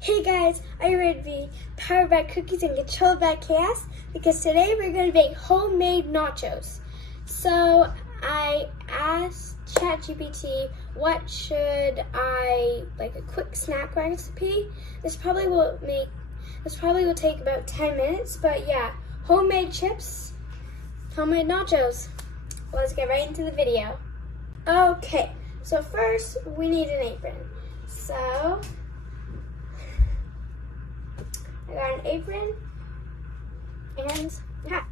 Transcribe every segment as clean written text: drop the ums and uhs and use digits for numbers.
Hey guys, are you ready to be powered by cookies and controlled by chaos? Because today we're going to make homemade nachos. So I asked ChatGPT what should I, like a quick snack recipe. This probably will take about 10 minutes, but yeah, homemade chips, homemade nachos. Let's get right into the video. Okay, so first we need an apron. So I got an apron and a hat.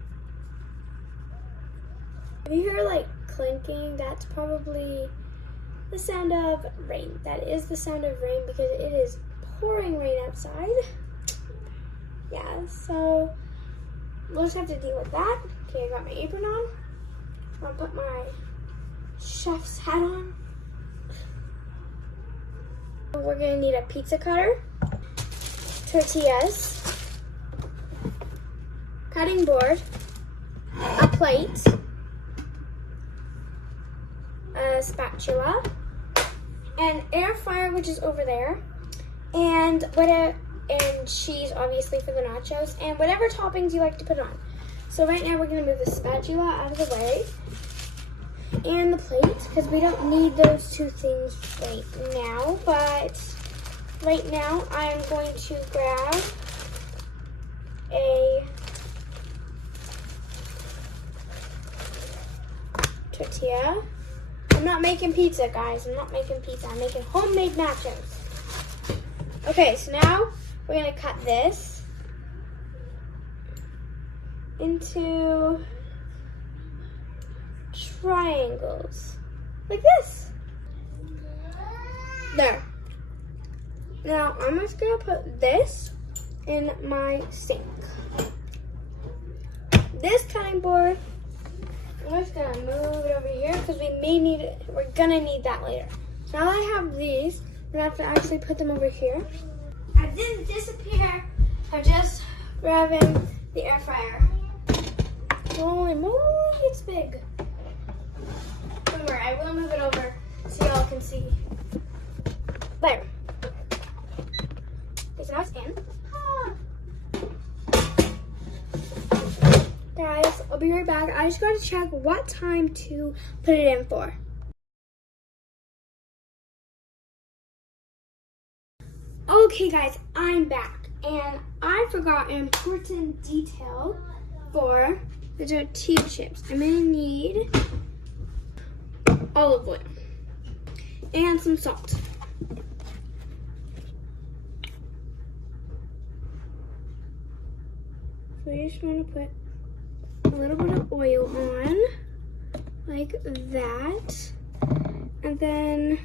If you hear like clinking, that's probably the sound of rain. That is the sound of rain because it is pouring rain outside. Yeah, so we'll just have to deal with that. Okay, I got my apron on. I'll put my chef's hat on. We're gonna need a pizza cutter, tortillas, cutting board, a plate, a spatula, an air fryer, which is over there, and cheese, obviously, for the nachos, and whatever toppings you like to put on. So right now we're gonna move the spatula out of the way and the plate because we don't need those two things right now. But right now I'm going to grab a tortilla. I'm not making pizza, guys. I'm not making pizza. I'm making homemade nachos. Okay, so now we're gonna cut this into triangles, like this. There. Now I'm just gonna put this in my sink. This cutting board, I'm just gonna move it over here because we're gonna need that later. So now that I have these, we're gonna have to actually put them over here. I didn't disappear. I'm just grabbing the air fryer. Holy moly, it's big. Don't worry, I will move it over so y'all can see. There. Okay, so now it's in. Guys, I'll be right back. I just gotta check what time to put it in for. Okay guys, I'm back, and I forgot an important detail for the tortilla chips. I'm gonna need olive oil and some salt. So you just want to put a little bit of oil on, like that, and then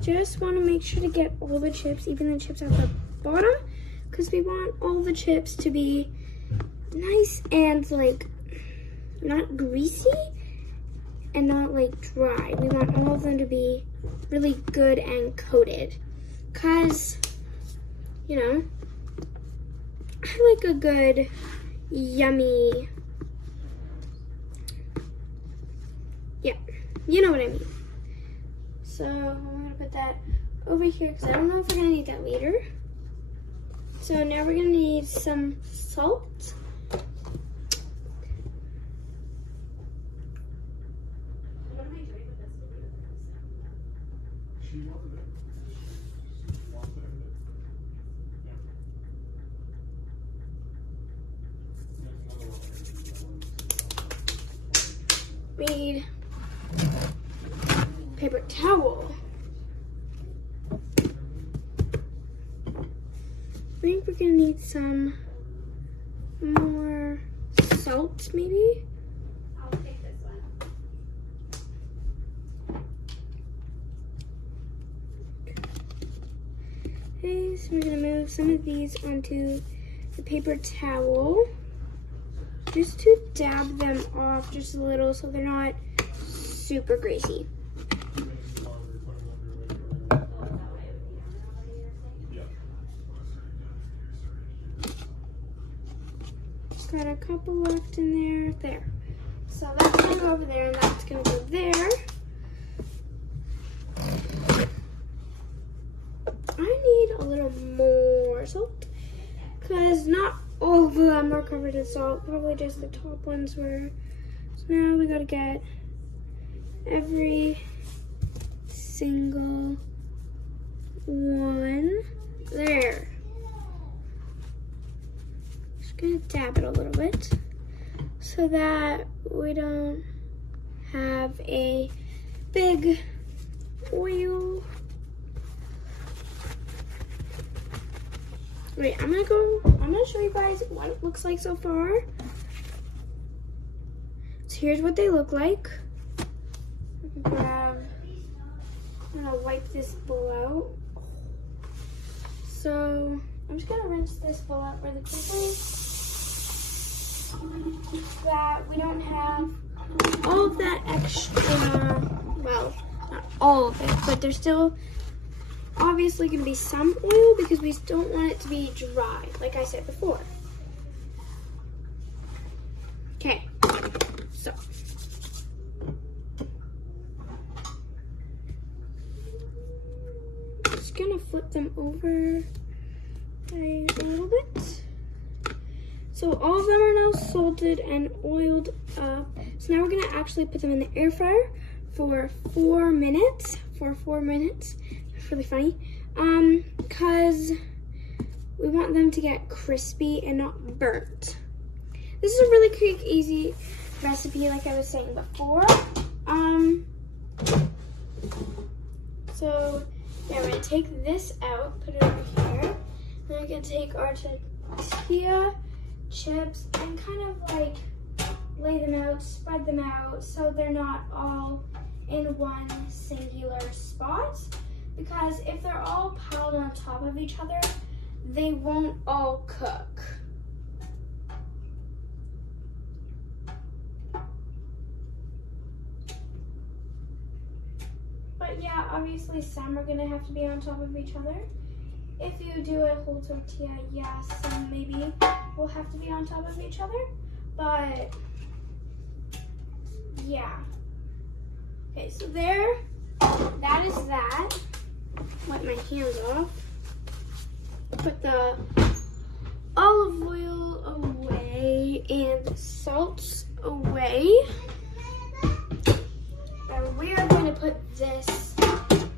just want to make sure to get all the chips, even the chips at the bottom, because we want all the chips to be nice and like not greasy and not like dry. We want all of them to be really good and coated, because, you know, I like a good, yummy, yeah, you know what I mean. So I'm gonna put that over here because I don't know if we're gonna need that later. So now we're gonna need some salt. We need paper towel. I think we're gonna need some more salt, maybe. I'll take this one. Okay, so we're gonna move some of these onto the paper towel, just to dab them off just a little so they're not super greasy. Got a couple left in there. There. So that's gonna go over there, and that's gonna go there. I need a little more salt, because not all of them are covered in salt. Probably just the top ones were. So now we gotta get every single one there. Just gonna dab it a little bit so that we don't have a big oil. Wait, I'm gonna show you guys what it looks like so far. So here's what they look like. I'm gonna wipe this bowl out. So I'm just gonna rinse this bowl out really quickly so that we don't have all of that extra, well, not all of it, but there's still obviously gonna be some oil because we don't want it to be dry, like I said before. Okay, so just gonna flip them over a little bit. So all of them are now salted and oiled up. So now we're gonna actually put them in the air fryer for 4 minutes. It's really funny. Because we want them to get crispy and not burnt. This is a really quick, easy recipe, like I was saying before. So yeah, we're gonna take this out, put it over here. Then we're gonna take our tortilla chips and kind of like lay them out, spread them out so they're not all in one singular spot. Because if they're all piled on top of each other, they won't all cook. But yeah, obviously some are gonna have to be on top of each other. If you do a whole tortilla, yes, some maybe will have to be on top of each other. But yeah. Okay, so there, that is that. Wipe my hands off. Put the olive oil away and the salts away. And we are going to put this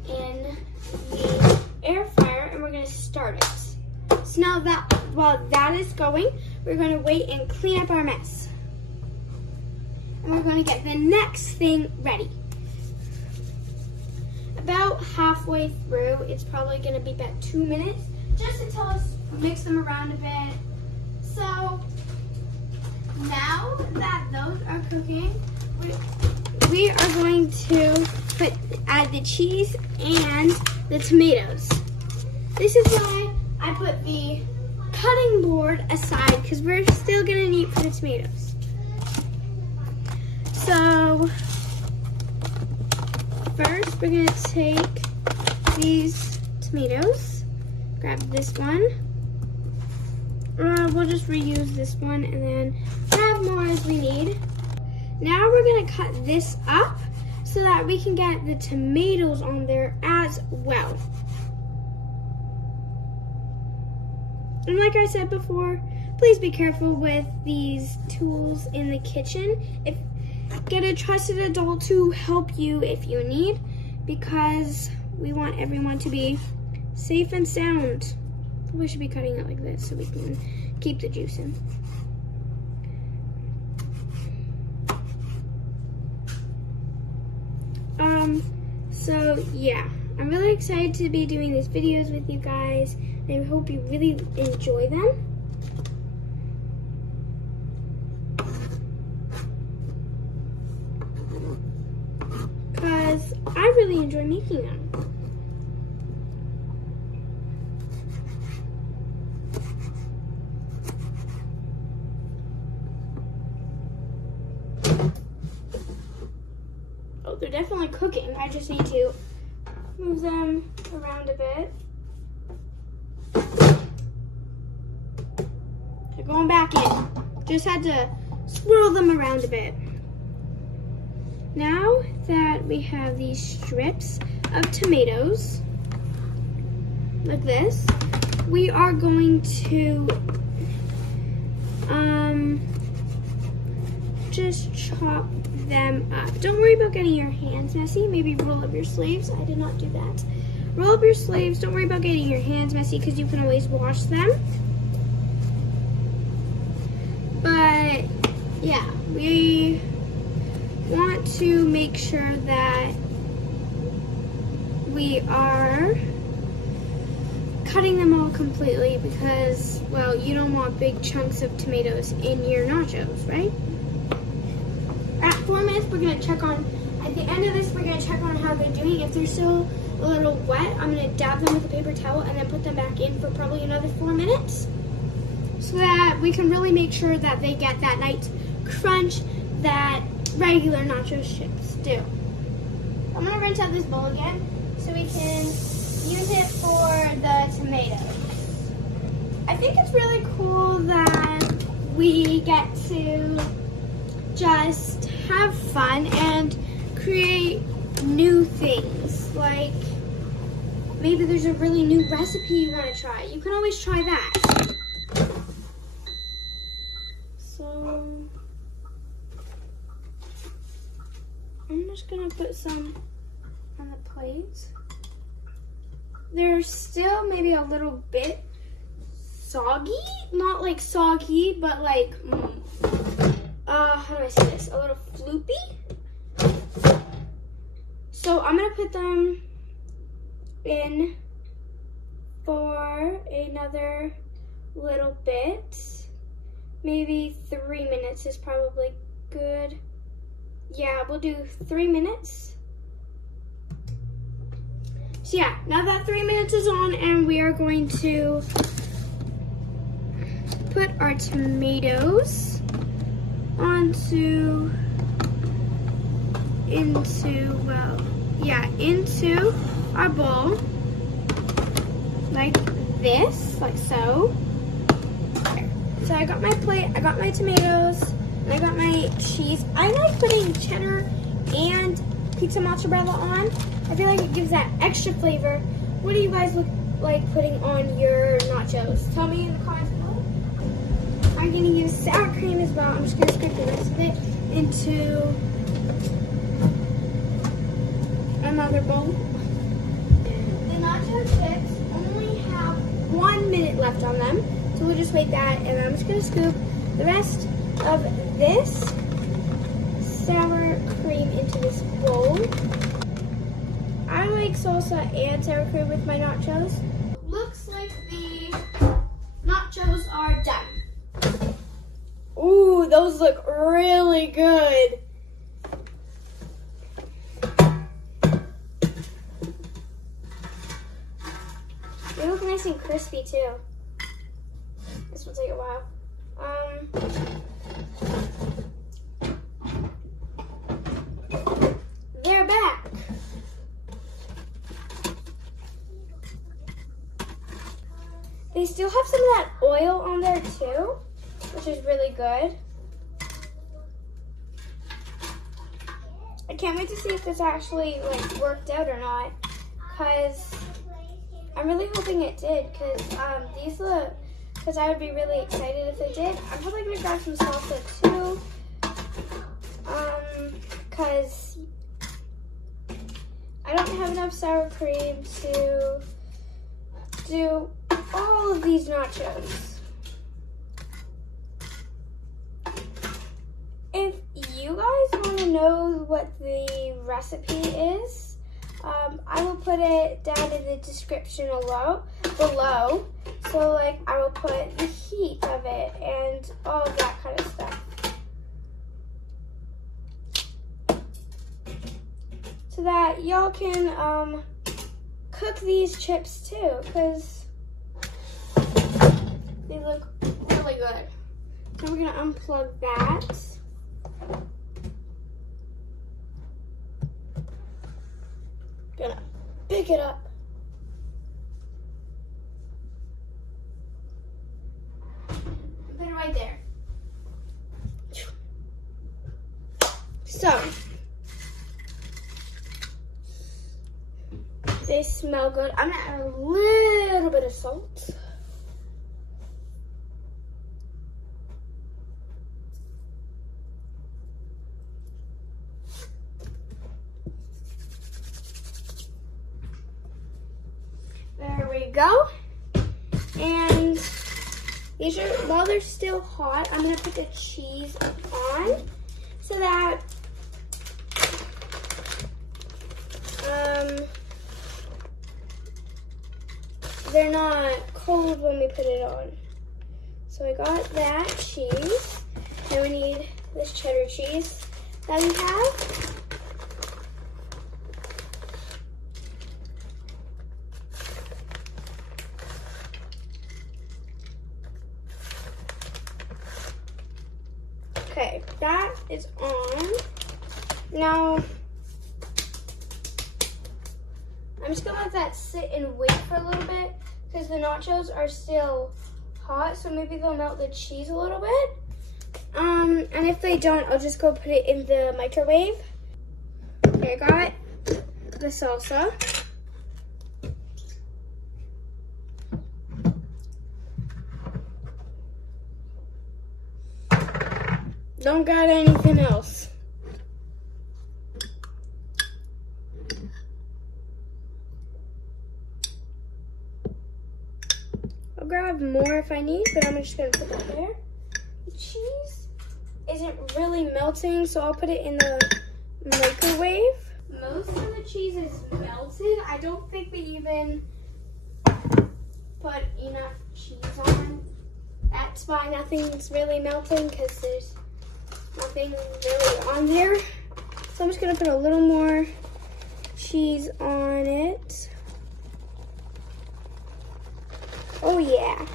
in the air fryer and we're going to start it. So now that while that is going, we're going to wait and clean up our mess. And we're going to get the next thing ready. About halfway through, it's probably going to be about 2 minutes, just until us mix them around a bit. So now that those are cooking, we are going to add the cheese and the tomatoes. This is why I put the cutting board aside, because we're still going to need for the tomatoes. So first, we're going to take these tomatoes, grab this one. We'll just reuse this one and then grab more as we need. Now we're going to cut this up so that we can get the tomatoes on there as well. And like I said before, please be careful with these tools in the kitchen. Get a trusted adult to help you if you need, because we want everyone to be safe and sound. We should be cutting it like this so we can keep the juice in. So yeah, I'm really excited to be doing these videos with you guys, and I hope you really enjoy them. Because I really enjoy making them. Oh, they're definitely cooking. I just need to move them around a bit. They're going back in. Just had to swirl them around a bit. Now that we have these strips of tomatoes, like this, we are going to just chop them up. Don't worry about getting your hands messy. Maybe roll up your sleeves. I did not do that. Roll up your sleeves. Don't worry about getting your hands messy because you can always wash them. But yeah, we want to make sure that we are cutting them all completely because, well, you don't want big chunks of tomatoes in your nachos, right? At 4 minutes, we're gonna check on, at the end of this, we're gonna check on how they're doing. If they're still a little wet, I'm gonna dab them with a paper towel and then put them back in for probably another 4 minutes so that we can really make sure that they get that nice crunch that regular nacho chips do. I'm gonna rinse out this bowl again so we can use it for the tomatoes. I think it's really cool that we get to just have fun and create new things. Like maybe there's a really new recipe you want to try. You can always try that. So I'm just gonna put some on the plate. They're still maybe a little bit soggy, not like soggy, but like, how do I say this? A little floopy. So I'm gonna put them in for another little bit. Maybe 3 minutes is probably good. Yeah, we'll do 3 minutes. So yeah, now that 3 minutes is on and we are going to put our tomatoes into our bowl like this, like so. Okay. So I got my plate, I got my tomatoes, and I got my cheese. I like putting cheddar and pizza mozzarella on. I feel like it gives that extra flavor. What do you guys look like putting on your nachos? Tell me in the comments below. I'm gonna use sour cream as well. I'm just gonna scoop the rest of it into another bowl. The nacho chips only have 1 minute left on them, so we'll just wait that, and I'm just gonna scoop the rest of this sour cream into this bowl. I like salsa and sour cream with my nachos. Looks like the nachos are done. Ooh, those look really good. They look nice and crispy too. This will take a while. They're back. They still have some of that oil on there too, which is really good. I can't wait to see if this actually like worked out or not, because I'm really hoping it did, because I would be really excited if they did. I'm probably gonna grab some salsa too, because I don't have enough sour cream to do all of these nachos. If you guys want to know what the recipe is, I will put it down in the description below. So like I will put the heat of it and all of that kind of stuff. So that y'all can cook these chips too, because they look really good. So we're gonna unplug that. Gonna pick it up. Put it right there. So, they smell good. I'm gonna add a little bit of salt. There we go. And these are, while they're still hot, I'm gonna put the cheese on so that they're not cold when we put it on. So I got that cheese. Now we need this cheddar cheese that we have. Okay, that is on. Now, I'm just gonna let that sit and wait for a little bit because the nachos are still hot, so maybe they'll melt the cheese a little bit. And if they don't, I'll just go put it in the microwave. Okay, I got the salsa. Don't got anything else. I'll grab more if I need, but I'm just gonna put it there. The cheese isn't really melting, so I'll put it in the microwave. Most of the cheese is melted. I don't think we even put enough cheese on. That's why nothing's really melting, because there's nothing really on there. So I'm just gonna put a little more cheese on it. Oh yeah.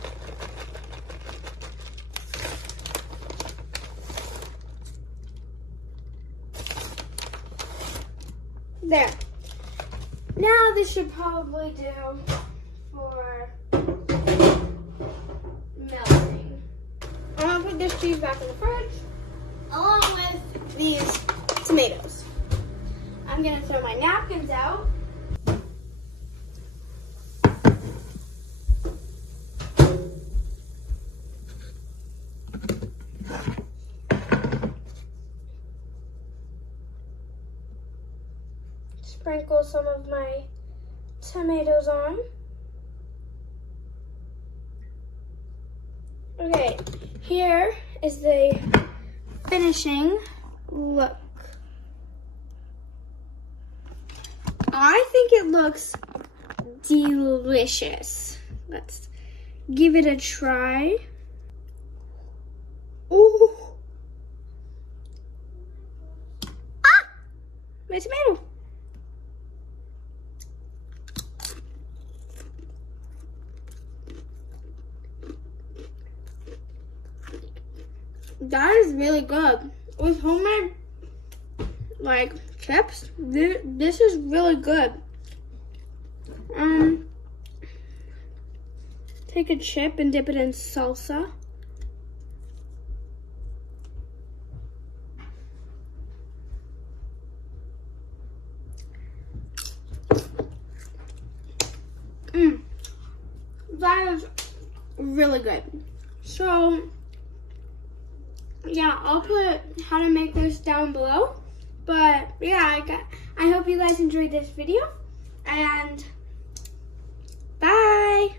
There. Now this should probably do for melting. I'm gonna put this cheese back in the fridge along with these tomatoes. I'm gonna throw my napkins out. Sprinkle some of my tomatoes on. Okay, here is the finishing look. I think it looks delicious. Let's give it a try. Ooh. Ah! My tomato. That is really good. With homemade, like, chips, this is really good. Take a chip and dip it in salsa. That is really good. So, yeah, I'll put how to make this down below. But yeah, I hope you guys enjoyed this video, and bye.